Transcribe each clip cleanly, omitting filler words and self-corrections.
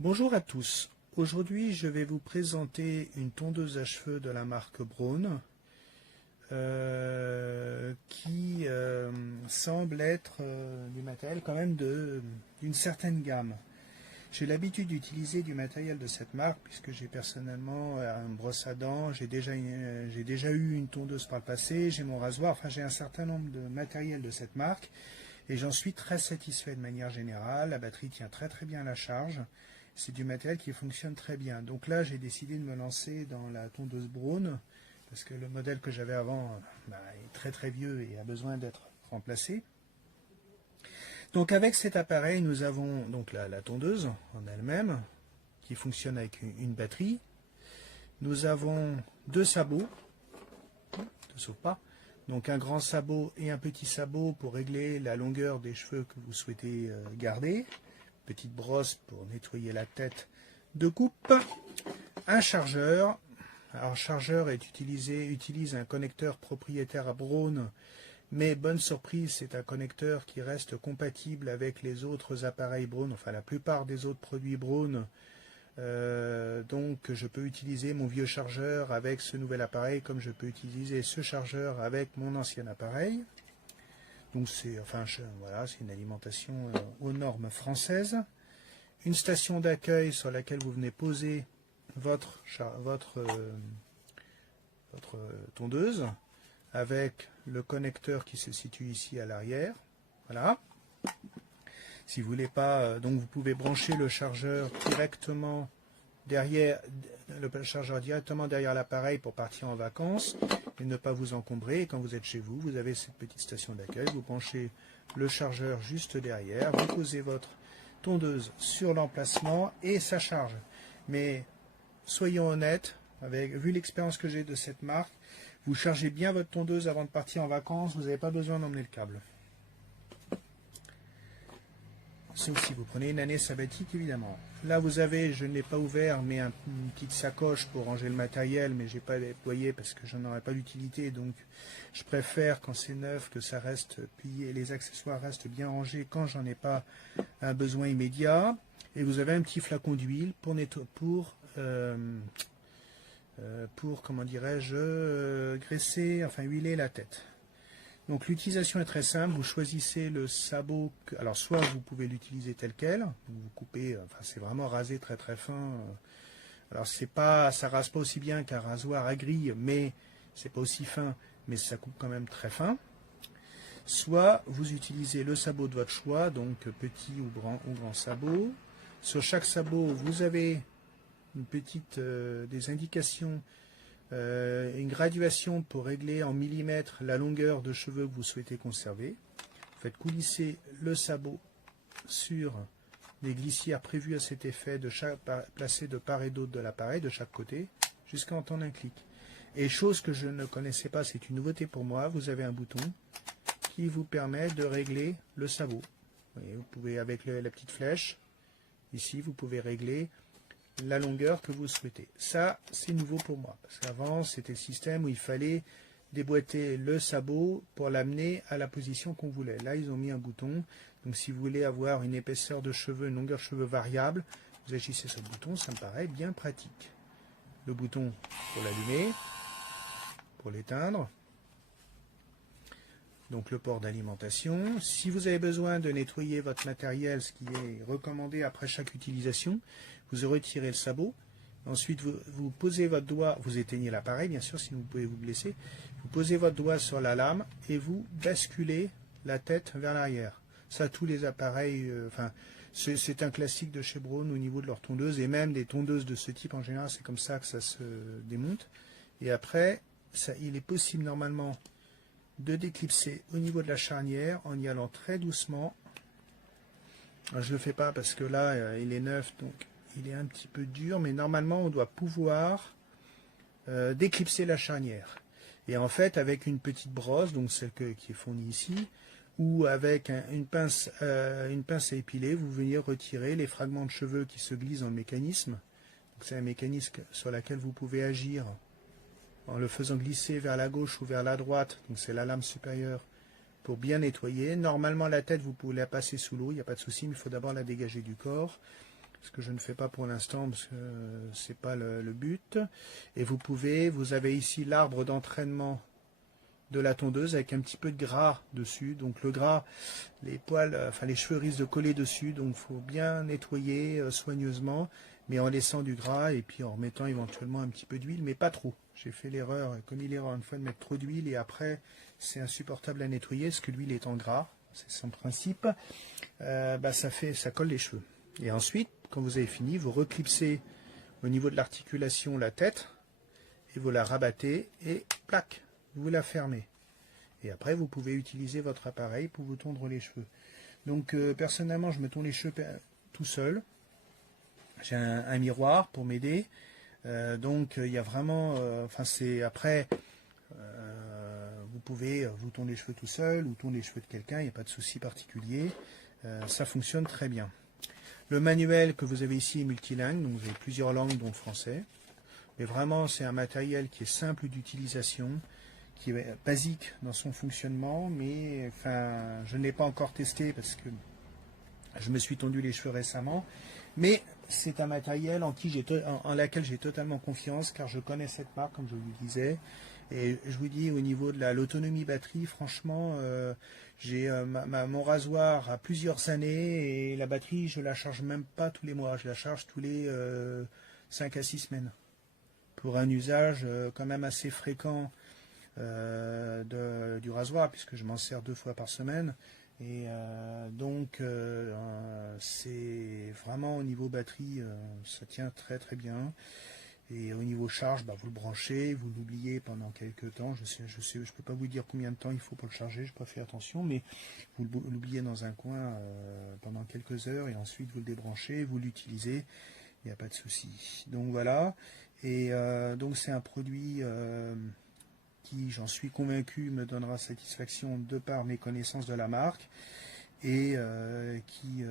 Bonjour à tous. Aujourd'hui, je vais vous présenter une tondeuse à cheveux de la marque Braun qui semble être du matériel quand même d'une certaine gamme. J'ai l'habitude d'utiliser du matériel de cette marque puisque j'ai personnellement une brosse à dents, j'ai déjà eu une tondeuse par le passé, j'ai mon rasoir, enfin j'ai un certain nombre de matériel de cette marque et j'en suis très satisfait de manière générale. La batterie tient très très bien à la charge. C'est du matériel qui fonctionne très bien. Donc là, j'ai décidé de me lancer dans la tondeuse Braun, parce que le modèle que j'avais avant est très très vieux et a besoin d'être remplacé. Donc avec cet appareil, nous avons donc la tondeuse en elle-même, qui fonctionne avec une batterie. Nous avons deux sabots, ne saute pas. Donc un grand sabot et un petit sabot pour régler la longueur des cheveux que vous souhaitez garder. Petite brosse pour nettoyer la tête de coupe, un chargeur. Alors chargeur utilise un connecteur propriétaire à Braun, mais bonne surprise, c'est un connecteur qui reste compatible avec les autres appareils Braun, enfin la plupart des autres produits Braun. Donc je peux utiliser mon vieux chargeur avec ce nouvel appareil comme je peux utiliser ce chargeur avec mon ancien appareil. Donc c'est voilà, c'est une alimentation aux normes françaises. Une station d'accueil sur laquelle vous venez poser votre tondeuse avec le connecteur qui se situe ici à l'arrière. Voilà. Si vous voulez pas, donc vous pouvez brancher le chargeur directement derrière l'appareil pour partir en vacances et ne pas vous encombrer. Et quand vous êtes chez vous, vous avez cette petite station d'accueil, vous branchez le chargeur juste derrière, vous posez votre tondeuse sur l'emplacement et ça charge. Mais soyons honnêtes, vu l'expérience que j'ai de cette marque, vous chargez bien votre tondeuse avant de partir en vacances, vous n'avez pas besoin d'emmener le câble. Sauf si vous prenez une année sabbatique, évidemment. Là, vous avez, je ne l'ai pas ouvert, mais une petite sacoche pour ranger le matériel, mais je n'ai pas déployé parce que je n'en aurais pas l'utilité. Donc, je préfère, quand c'est neuf, que ça reste plié, les accessoires restent bien rangés quand j'en ai pas un besoin immédiat. Et vous avez un petit flacon d'huile pour comment dirais-je, graisser, enfin huiler la tête. Donc l'utilisation est très simple, vous choisissez le sabot, alors soit vous pouvez l'utiliser tel quel, vous coupez, enfin c'est vraiment rasé très très fin, alors ça rase pas aussi bien qu'un rasoir à grille, mais c'est pas aussi fin, mais ça coupe quand même très fin. Soit vous utilisez le sabot de votre choix, donc petit ou grand sabot. Sur chaque sabot, vous avez des indications, une graduation pour régler en millimètres la longueur de cheveux que vous souhaitez conserver. Vous faites coulisser le sabot sur des glissières prévues à cet effet, placées de part et d'autre de l'appareil, de chaque côté, jusqu'à entendre un clic. Et chose que je ne connaissais pas, c'est une nouveauté pour moi, vous avez un bouton qui vous permet de régler le sabot. Vous pouvez, avec la petite flèche, ici, vous pouvez régler la longueur que vous souhaitez. Ça, c'est nouveau pour moi, parce qu'avant, c'était le système où il fallait déboîter le sabot pour l'amener à la position qu'on voulait. Là, ils ont mis un bouton, donc si vous voulez avoir une épaisseur de cheveux, une longueur de cheveux variable, vous agissez sur le bouton, ça me paraît bien pratique. Le bouton pour l'allumer, pour l'éteindre, donc le port d'alimentation. Si vous avez besoin de nettoyer votre matériel, ce qui est recommandé après chaque utilisation, vous retirez le sabot. Ensuite, vous posez votre doigt, vous éteignez l'appareil, bien sûr, sinon vous pouvez vous blesser. Vous posez votre doigt sur la lame et vous basculez la tête vers l'arrière. Ça, tous les appareils, c'est un classique de chez Braun au niveau de leur tondeuse, et même des tondeuses de ce type, en général, c'est comme ça que ça se démonte. Et après, il est possible normalement de déclipser au niveau de la charnière en y allant très doucement. Alors, je ne le fais pas parce que là, il est neuf, donc il est un petit peu dur, mais normalement, on doit pouvoir déclipser la charnière. Et en fait, avec une petite brosse, donc celle qui est fournie ici, ou avec une pince à épiler, vous venez retirer les fragments de cheveux qui se glissent dans le mécanisme. C'est un mécanisme sur lequel vous pouvez agir en le faisant glisser vers la gauche ou vers la droite, donc c'est la lame supérieure, pour bien nettoyer. Normalement, la tête, vous pouvez la passer sous l'eau, il n'y a pas de souci, mais il faut d'abord la dégager du corps. ce que je ne fais pas pour l'instant parce que c'est pas le but. Et vous avez ici l'arbre d'entraînement de la tondeuse avec un petit peu de gras dessus. Donc le gras, les poils, enfin les cheveux risquent de coller dessus, donc il faut bien nettoyer soigneusement, mais en laissant du gras et puis en remettant éventuellement un petit peu d'huile, mais pas trop. J'ai fait l'erreur, commis l'erreur une fois de mettre trop d'huile et après c'est insupportable à nettoyer parce que l'huile est en gras, c'est son principe. Ça colle les cheveux. Et ensuite, quand vous avez fini, vous reclipsez au niveau de l'articulation la tête et vous la rabattez et plac, vous la fermez. Et après, vous pouvez utiliser votre appareil pour vous tondre les cheveux. Donc, personnellement, je me tonds les cheveux tout seul. J'ai un miroir pour m'aider. Donc, il y a vraiment... après, vous pouvez vous tondre les cheveux tout seul ou tondre les cheveux de quelqu'un. Il n'y a pas de souci particulier. Ça fonctionne très bien. Le manuel que vous avez ici est multilingue. Donc, vous avez plusieurs langues, dont le français. Mais vraiment, c'est un matériel qui est simple d'utilisation, qui est basique dans son fonctionnement, mais enfin, je ne l'ai pas encore testé parce que je me suis tondu les cheveux récemment, mais c'est un matériel en laquelle j'ai totalement confiance, car je connais cette marque, comme je vous le disais, et je vous dis, au niveau de l'autonomie batterie, franchement, j'ai mon rasoir a plusieurs années, et la batterie, je la charge même pas tous les mois, je la charge tous les 5 à 6 semaines, pour un usage quand même assez fréquent du rasoir, puisque je m'en sers 2 fois par semaine. Et c'est vraiment au niveau batterie, ça tient très très bien. Et au niveau charge, vous le branchez, vous l'oubliez pendant quelques temps. Je peux pas vous dire combien de temps il faut pour le charger, je n'ai pas fait attention, mais vous l'oubliez dans un coin pendant quelques heures et ensuite vous le débranchez, vous l'utilisez, il n'y a pas de souci. Donc voilà, et donc c'est un produit qui, j'en suis convaincu, me donnera satisfaction de par mes connaissances de la marque et qui,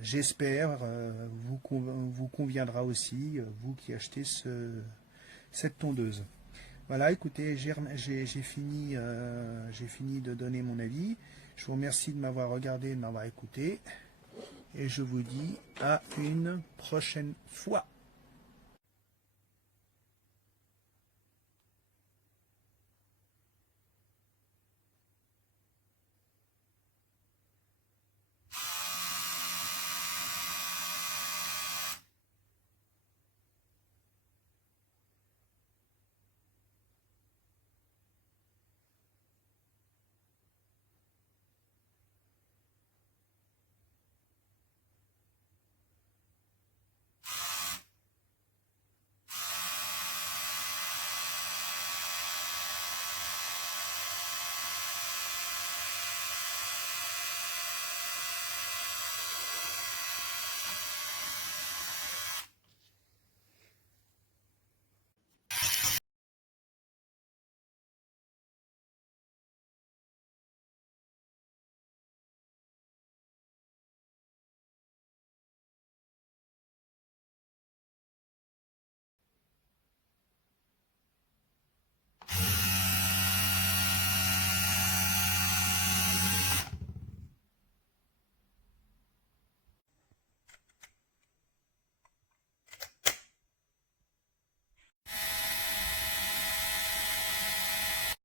j'espère, vous conviendra aussi, vous qui achetez cette tondeuse. Voilà, écoutez, j'ai fini de donner mon avis. Je vous remercie de m'avoir regardé, de m'avoir écouté et je vous dis à une prochaine fois.